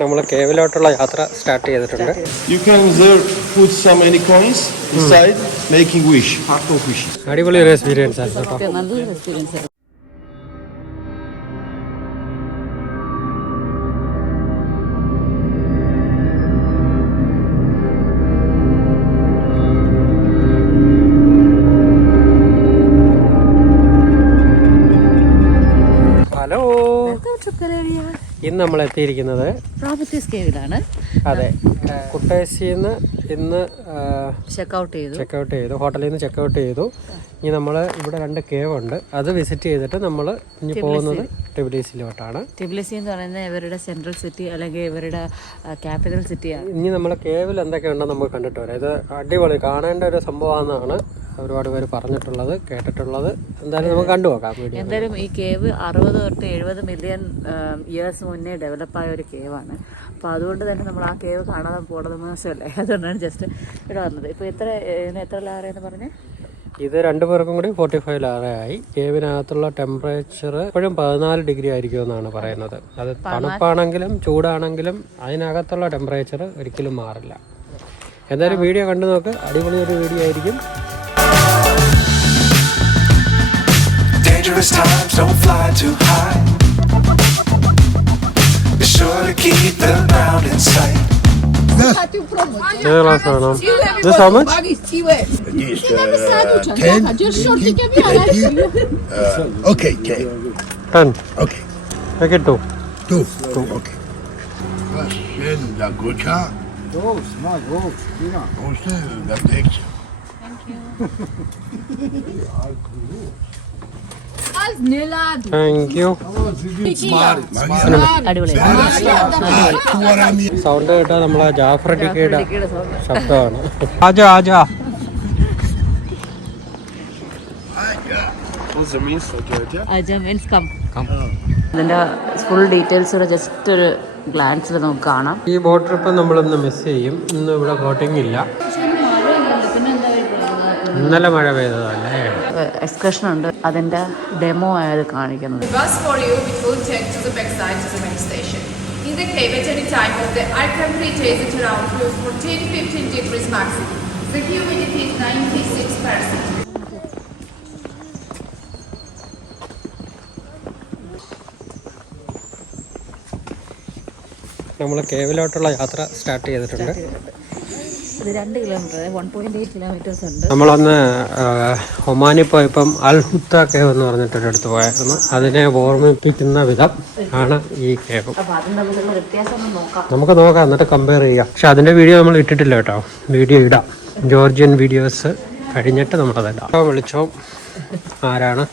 നമ്മൾ കേവിലോട്ടുള്ള യാത്ര സ്റ്റാർട്ട് ചെയ്തിട്ടുണ്ട്. You can there put some any coins inside, making wish, heart of wish. അടിപൊളി ഒരു എക്സ്പീരിയൻസ് ആയിരുന്നു കേട്ടോ. നല്ലൊരു എക്സ്പീരിയൻസ്. ഹലോ, ഇന്ന് നമ്മൾ എത്തിയിരിക്കുന്നത് പ്രോമത്തിയസ് കേവിലാണ്. അതെ, കുട്ടേസിന്ന് ഇന്ന് ചെക്കൗട്ട് ചെയ്തു, ഹോട്ടലിൽ നിന്ന് ചെക്കൗട്ട് ചെയ്തു. ഇനി നമ്മൾ ഇവിടെ 2 കേവ് ഉണ്ട്, അത് വിസിറ്റ് ചെയ്തിട്ട് നമ്മൾ ഇനി പോകുന്നത് ടിബിലിസിലോട്ടാണ്. ടിബിലിസി എന്ന് പറയുന്നത് ഇവരുടെ സെൻട്രൽ സിറ്റി അല്ലെങ്കിൽ ഇവരുടെ ക്യാപിറ്റൽ സിറ്റിയാണ്. ഇനി നമ്മൾ കേവിൽ എന്തൊക്കെയുണ്ടെന്ന് നമുക്ക് കണ്ടിട്ട് വരാം. ഇത് അടിപൊളി കാണേണ്ട ഒരു സംഭവമാണെന്നാണ് ഒരുപാട് പേര് പറഞ്ഞിട്ടുള്ളത്, കേട്ടിട്ടുള്ളത്. എന്തായാലും നമുക്ക് കണ്ടുപോകാം. എന്തായാലും ഈ കേവ് 60 തൊട്ട് 70 മില്യൺ ഇയേഴ്സ് മുന്നേ ഡെവലപ്പായ ഒരു കേവാണ്. അപ്പോൾ അതുകൊണ്ട് തന്നെ നമ്മൾ ആ കേവ് കാണാതെ പോണത് മോശമല്ലേ, അതുകൊണ്ടാണ് ജസ്റ്റ് ഇവിടെ വന്നത്. ഇപ്പോൾ എത്ര ലാറയെന്ന് പറഞ്ഞേ? ഇത് 2 പേർക്കും കൂടി 45 ലാറയായി. കേവിനകത്തുള്ള ടെമ്പറേച്ചർ എപ്പോഴും 14 ഡിഗ്രി ആയിരിക്കും എന്നാണ് പറയുന്നത്. അത് തണുപ്പാണെങ്കിലും ചൂടാണെങ്കിലും അതിനകത്തുള്ള ടെമ്പറേച്ചർ ഒരിക്കലും മാറില്ല. എന്തായാലും വീഡിയോ കണ്ടു നോക്ക്, അടിപൊളി ഒരു വീഡിയോ ആയിരിക്കും. Dangerous times, don't fly too high. Be sure to keep the ground in sight. This how much? 10. Okay, 10. Okay. Take it 2. 2. Okay. Schön, la gocha. Groß, mal groß. Ja. Große, das nächste. Thank you. Sound കേട്ടാൽ നമ്മളെ ജാഫർ ടിക്കയുടെ ശബ്ദമാണ്. ആജാ ആജാ. ഇതിന്റെ full details just ഒരു ഗ്ലാൻസിൽ നമുക്ക് കാണാം. ഈ boat trip നമ്മളിന്ന് miss ചെയ്യും. ഇന്ന് ഇവിടെ ബോട്ടിംഗ് ഇല്ല. ഇന്നലെ മഴ പെയ്തതല്ലേ. എക്സ്കർഷൻ ഉണ്ട്, അതിന്റെ ഡെമോ ആയത് കാണിക്കുന്നത്. In the cave at any time of the air temperature is around 14-15 degrees maximum. The humidity is 96%. നമ്മൾ കേവിലോട്ടുള്ള യാത്ര സ്റ്റാർട്ട് ചെയ്തിട്ടുണ്ട്. ഇത് 2 കിലോമീറ്റർ, 1.8 കിലോമീറ്റേഴ്സ് ഉണ്ട്. നമ്മളന്ന് ഒമാനിൽ പോയപ്പം അൽഹുത്ത കേവ് എന്ന് പറഞ്ഞിട്ടൊരിടത്ത് പോയായിരുന്നു. അതിനെ ഓർമ്മിപ്പിക്കുന്ന വിധം ആണ് ഈ കേവ്. നമുക്ക് നോക്കാം, എന്നിട്ട് കമ്പയർ ചെയ്യാം. പക്ഷെ അതിൻ്റെ വീഡിയോ നമ്മൾ ഇട്ടിട്ടില്ല കേട്ടോ. വീഡിയോ ഇടാം, ജോർജിയൻ വീഡിയോസ് കഴിഞ്ഞിട്ട് നമ്മളതെല്ലാം. വിളിച്ചോ ആരാണ്?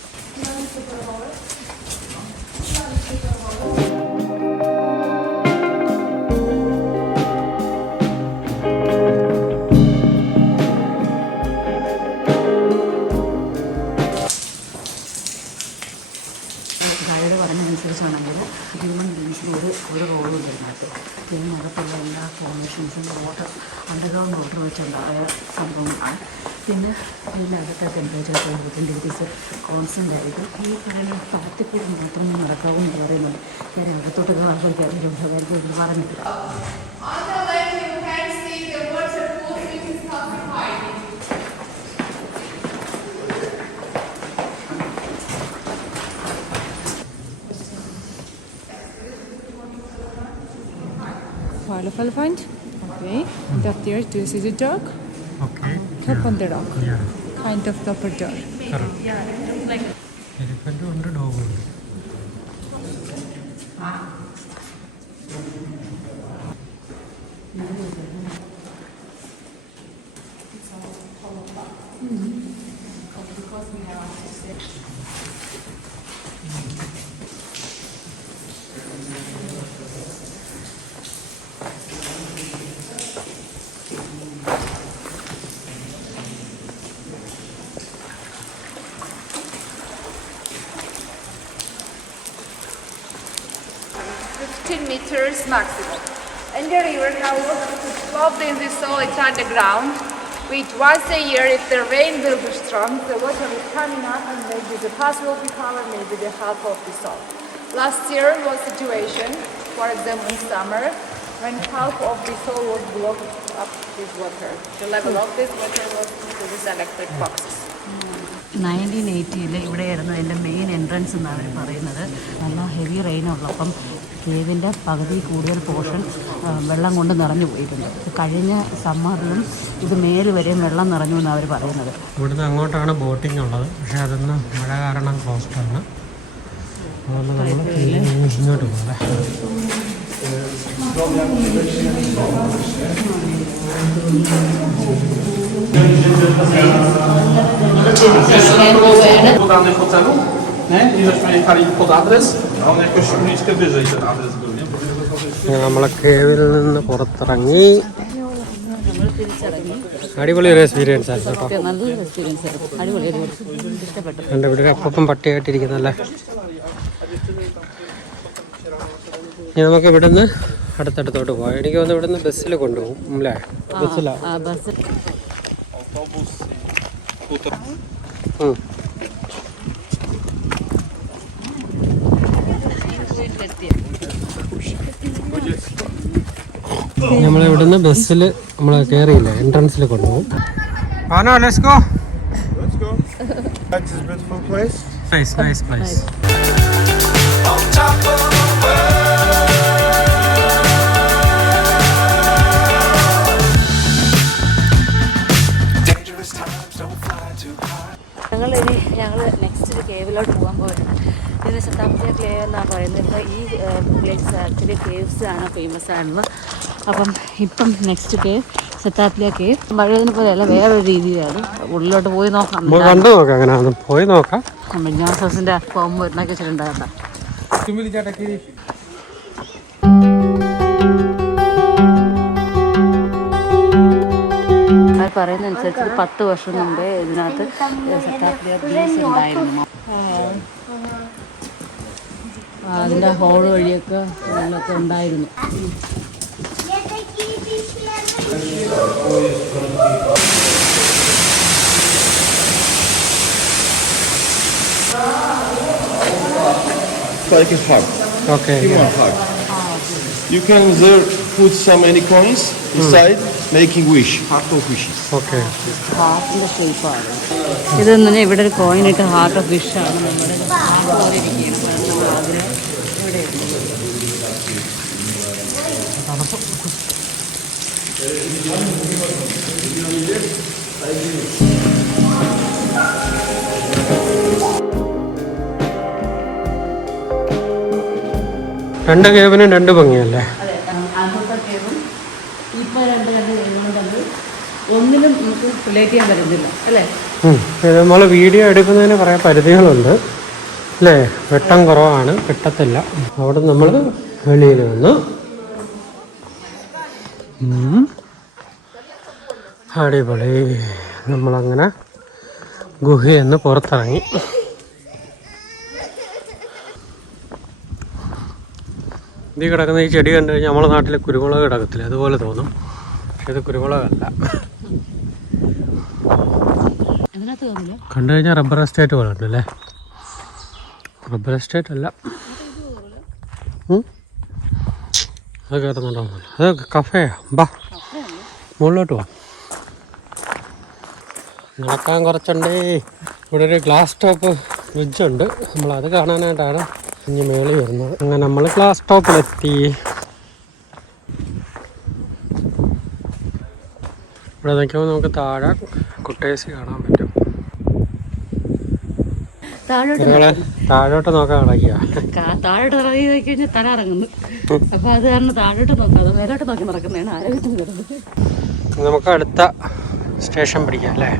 ഗൈഡ് പറഞ്ഞതനുസരിച്ചാണെങ്കിൽ ഹ്യൂമൻ ബീങ്സിന് ഒരു റോളും വരുന്നത്. ഇതിനകത്തുള്ള എല്ലാ ഫോർമേഷൻസും അണ്ടർഗ്രൗണ്ട് വാട്ടർ വെച്ചുണ്ടായ സംഭവങ്ങളാണ്. പിന്നെ ഇതിനകത്തെ ടെമ്പറേച്ചർ 15 ഡിഗ്രീസ് കോൺസ്റ്റൻ്റ് ആയിരിക്കും. ഈ പറയുന്ന താഴത്തിക്കൂടി മാത്രമേ നടക്കാവൂ എന്ന് പറയുന്നുണ്ട്. ഞാൻ അകത്തോട്ട് ആൾക്കാർക്ക് അറിയില്ല, പറഞ്ഞിട്ടില്ല. Waterfall point. Okay. And up there, do you see the dog? Okay. Top on the rock. Yeah. Kind of upper door. Correct. എലിഫന്റും ഉണ്ട്, ഡോഗും ഉണ്ട്. Meters maximum. And the river now is flooded in the solid underground, which once a year, if the rain will be strong, the water is coming up and maybe the pass will be covered, maybe the half of the salt. Last year was situation, for example in summer, when half of the soil was blocked up with water. The level of this water was to these electric boxes. 1980 ഇവിടെയായിരുന്നു അതിൻ്റെ main entrance എന്നാണ് അവർ പറയുന്നത്. നല്ല heavy rain ഉള്ളപ്പം കേവിൻ്റെ പകുതി കൂടുതൽ portion വെള്ളം കൊണ്ട് നിറഞ്ഞു പോയിട്ടുണ്ട്. കഴിഞ്ഞ സമ്മറിലും ഇത് മേല് വരെയും വെള്ളം നിറഞ്ഞു എന്നാണ് അവർ പറയുന്നത്. ഇവിടുന്ന് അങ്ങോട്ടാണ് ബോട്ടിംഗ് ഉള്ളത്, പക്ഷേ അതൊന്ന് മഴ കാരണം ക്ലോസ്ഡാണ്. അതുകൊണ്ട് നമ്മൾ ഇങ്ങോട്ട് പോകല്ലേ. Podany hotelu, nie? I żeśmy jechali pod adres, a on jakoś uliczkę wyżej ten adres był, nie? നമ്മളെ കേവിൽ നിന്ന് പുറത്തിറങ്ങി. അടിപൊളി ഒരു എക്സ്പീരിയൻസ് ആയിരുന്നു കേട്ടോ. നല്ലൊരു എക്സ്പീരിയൻസ് ആയിരുന്നു. അടിപൊളിയായിരുന്നു, ഇഷ്ടപ്പെട്ടു. എൻ്റെ വീട്ടിൽ അപ്പം പട്ടിയായിട്ടിരിക്കുന്നല്ലേ. ഇനി നമുക്ക് ഇവിടുന്ന് അടുത്തടുത്തോട്ട് പോകാം. എനിക്ക് തോന്നുന്നു ഇവിടുന്ന് ബസ്സിൽ കൊണ്ടുപോകും അല്ലേ? ബസ്സിലാണ്. നമ്മളിവിടുന്ന് ബസ്സിൽ നമ്മൾ കയറിയില്ല, എൻട്രൻസിൽ കൊണ്ടുപോകും. Let's go. Let's go. That's a beautiful place. Nice place. On top of the world. Dangerous times, don't fly too high. ഞങ്ങൾ നെക്സ്റ്റ് ഒരു കേവിലോട്ട് പോകാൻ പോവുകയാണ്. ഇതിന് സതാപ്ലിയ കേവ് എന്നാണ് പറയുന്നത്. ഇപ്പോൾ ഈ പ്ലേസ് ആക്ച്വലി കേവ്സ് ആണ് ഫേമസ് ആണുള്ളത്. അപ്പം ഇപ്പം നെക്സ്റ്റ് കേവ് സതാപ്ലിയ കേവ്. മഴയതിന് പോലെയല്ല, വേറൊരു രീതിയിലാണ്. ഉള്ളിലോട്ട് പോയി നോക്കാം, കണ്ടു നോക്കാം. അങ്ങനെ പോയി നോക്കാം. ജോസഫിൻ്റെ പോകുമ്പോൾ ഉണ്ടാക്കി വെച്ചിട്ടുണ്ടാകട്ടെ. അവർ പറയുന്നതനുസരിച്ച് 10 വർഷം മുമ്പേ ഇതിനകത്ത് സതാപ്ലിയ ബീച്ച് ഉണ്ടായിരുന്നു. അതിൻ്റെ ഹോൾ വഴിയൊക്കെ വെള്ളമൊക്കെ ഉണ്ടായിരുന്നു. It's like a hug. Okay. Human hug. You can there put so many coins inside, making wish, heart of wishes. Okay. ഹാർട്ടിൻ്റെ ഷേപ്പാണ് ഇതെന്ന് പറഞ്ഞാൽ. ഇവിടെ ഒരു കോയിനിട്ട് ഹാർട്ട് ഓഫ് ഫിഷാണ്. നമ്മുടെ ഹാർട്ട് പോലെ ഇരിക്കുകയാണ്. നമ്മൾ ആഗ്രഹം ഇവിടെ രണ്ട് കേവിനും രണ്ട് ഭംഗിയല്ലേ? അതെ, അന്നത്തെ കേവും ഇപ്പോൾ രണ്ട് കേവുകളും തമ്മിൽ ഒന്നിനും നമുക്ക് റിലേറ്റ് ചെയ്യാൻ പറ്റുന്നില്ല അല്ലേ? നമ്മൾ വീഡിയോ എടുക്കുന്നതിന് കുറേ പരിധികളുണ്ട് അല്ലേ? വെട്ടം കുറവാണ്, കിട്ടത്തില്ല. അവിടെ നമ്മൾ വെളിയിൽ വന്നു. അടിപൊളി. നമ്മളങ്ങനെ ഗുഹയെന്ന് പുറത്തിറങ്ങി. ഇത് കിടക്കുന്ന ഈ ചെടി കണ്ടു കഴിഞ്ഞാൽ നമ്മളെ നാട്ടിൽ കുരുമുളക് കിടക്കത്തില്ല, അതുപോലെ തോന്നും. പക്ഷെ ഇത് കുരുമുളകല്ല. കണ്ടു കഴിഞ്ഞാൽ റബ്ബർ എസ്റ്റേറ്റ് പോലെ ഉണ്ടല്ലേ? റബ്ബർ എസ്റ്റേറ്റ് അല്ല, അത് കയറുന്നുണ്ടോ? അത് കഫേയാ. ബാ മുകളിലോട്ട് പോവാം. നടക്കാൻ കുറച്ചുണ്ടേ. ഇവിടെ ഒരു ഗ്ലാസ് ടോപ്പ് ബ്രിഡ്ജുണ്ട്, നമ്മളത് കാണാനായിട്ടാണ് ഇനി മേളിൽ വരുന്നത്. അങ്ങനെ നമ്മൾ ഗ്ലാസ് ടോപ്പിലെത്തി. ഇവിടെ നിൽക്കുമ്പോൾ നമുക്ക് താഴെ കുട്ടേസി കാണാൻ പറ്റും. താഴോട്ട് നോക്കാൻ കളയ്ക്കുക. താഴോട്ട് ഇറങ്ങി കഴിഞ്ഞാൽ തല ഇറങ്ങുന്നു. അപ്പൊ അത് കാരണം താഴോട്ട് നോക്കാതെ മേലോട്ട് നോക്കി നടക്കുന്നതാണ് ആലോചിക്കുന്നത്. നമുക്ക് അടുത്ത സ്റ്റേഷൻ പിടിക്കാം അല്ലേ?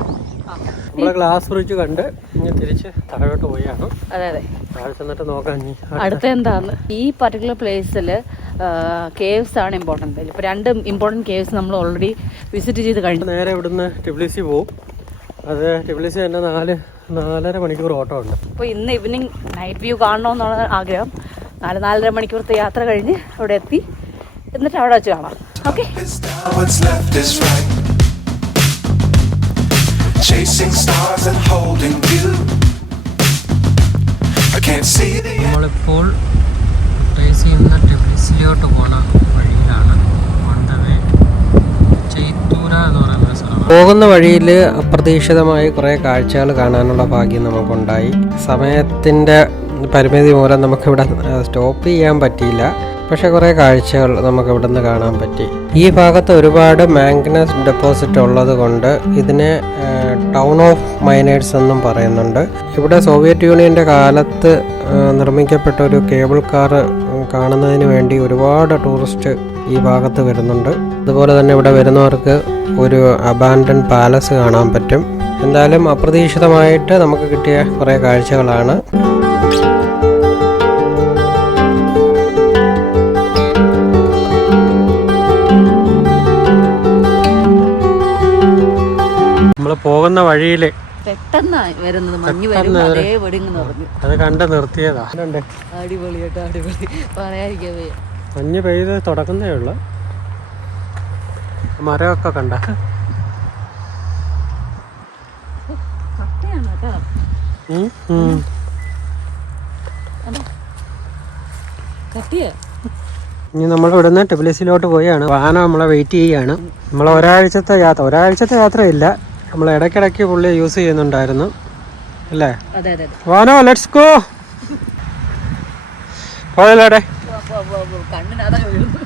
നമ്മള് ഗ്ലാസ് ബ്രിഡ്ജ് കണ്ട് ഇനി തിരിച്ച് താഴോട്ട് പോയാണ്. അതെ അതെ, താഴെ ചെന്നിട്ട് നോക്കാം. അടുത്ത എന്താന്ന് ഈ പർട്ടിക്കുലർ പ്ലേസിൽ കേവ്സ് ആണ് ഇമ്പോർട്ടൻറ്റ്. ഇപ്പോൾ 2 ഇമ്പോർട്ടൻറ്റ് കേവ്സ് നമ്മൾ ഓൾറെഡി വിസിറ്റ് ചെയ്ത് കഴിഞ്ഞു. നേരെ ഇവിടുന്ന് ടിബ്ലിസി പോവും. അത് ടിബ്ലിസി തന്നെ 4-4.5 മണിക്കൂർ ഓട്ടം ഉണ്ട്. അപ്പോൾ ഇന്ന് ഈവനിങ് നൈറ്റ് വ്യൂ കാണണമെന്നാണ് ആഗ്രഹം. 4-4.5 മണിക്കൂറത്തെ യാത്ര കഴിഞ്ഞ് അവിടെ എത്തി, എന്നിട്ട് അവിടെ വെച്ച് കാണാം. Okay, What's left is right. Chasing stars and holding you. I can't see the end. നമ്മളിപ്പോൾ ടിബ്ലിസിലോട്ട് പോണ വഴിയിലാണ്. പോകുന്ന വഴിയിൽ അപ്രതീക്ഷിതമായി കുറേ കാഴ്ചകൾ കാണാനുള്ള ഭാഗ്യം നമുക്കുണ്ടായി. സമയത്തിൻ്റെ പരിമിതി മൂലം നമുക്കിവിടെ സ്റ്റോപ്പ് ചെയ്യാൻ പറ്റിയില്ല. പക്ഷേ കുറേ കാഴ്ചകൾ നമുക്ക് ഇവിടെ നിന്ന് കാണാൻ പറ്റി. ഈ ഭാഗത്ത് ഒരുപാട് മാംഗനസ് ഡെപ്പോസിറ്റ് ഉള്ളത് കൊണ്ട് ഇതിനെ ടൗൺ ഓഫ് മൈനേഴ്സ് എന്നും പറയുന്നുണ്ട്. ഇവിടെ സോവിയറ്റ് യൂണിയൻ്റെ കാലത്ത് നിർമ്മിക്കപ്പെട്ട ഒരു കേബിൾ കാർ കാണുന്നതിന് വേണ്ടി ഒരുപാട് ടൂറിസ്റ്റ് ഈ ഭാഗത്ത് വരുന്നുണ്ട്. അതുപോലെ തന്നെ ഇവിടെ വരുന്നവർക്ക് ഒരു അബാൻഡൻ പാലസ് കാണാൻ പറ്റും. എന്തായാലും അപ്രതീക്ഷിതമായിട്ട് നമുക്ക് കിട്ടിയ കുറേ കാഴ്ചകളാണ്. നമ്മൾ പോകുന്ന വഴിയിൽ പെട്ടെന്ന് വരുന്നത് മഞ്ഞ് വരും അതേപടി നിറഞ്ഞു. അത് കണ്ട് നിർത്തിയതാ. അടിപൊളി കേട്ടോ, അടിപൊളി, പറയാതിരിക്കാൻ വയ്യ. മഞ്ഞ് പെയ്ത് തുടങ്ങുന്നേ ഉള്ളു. മരമൊക്കെ കണ്ട സത്യമാണ് കേട്ടോ. കട്ടിയ. ഇനി നമ്മൾ ഇവിടുന്ന് ടിബിലിസിലോട്ട് പോയാണ്. വാഹനം നമ്മളെ വെയിറ്റ് ചെയ്യാണ്. നമ്മൾ ഒരാഴ്ചത്തെ യാത്രയില്ല, നമ്മൾ ഇടയ്ക്കിടയ്ക്ക് പുള്ളി യൂസ് ചെയ്യുന്നുണ്ടായിരുന്നു അല്ലേ? വാനോ ലെറ്റ്സ് ഗോ. പോയല്ലേടെ കണ്ണിനതാ വീഴുന്നു.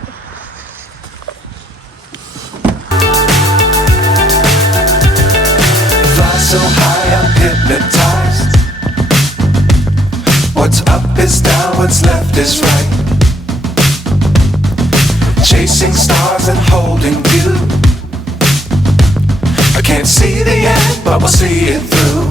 Fly so high I'm hypnotized. What's up is down, what's left is right. Chasing stars and holding you. I can't see the end, but we'll see it through.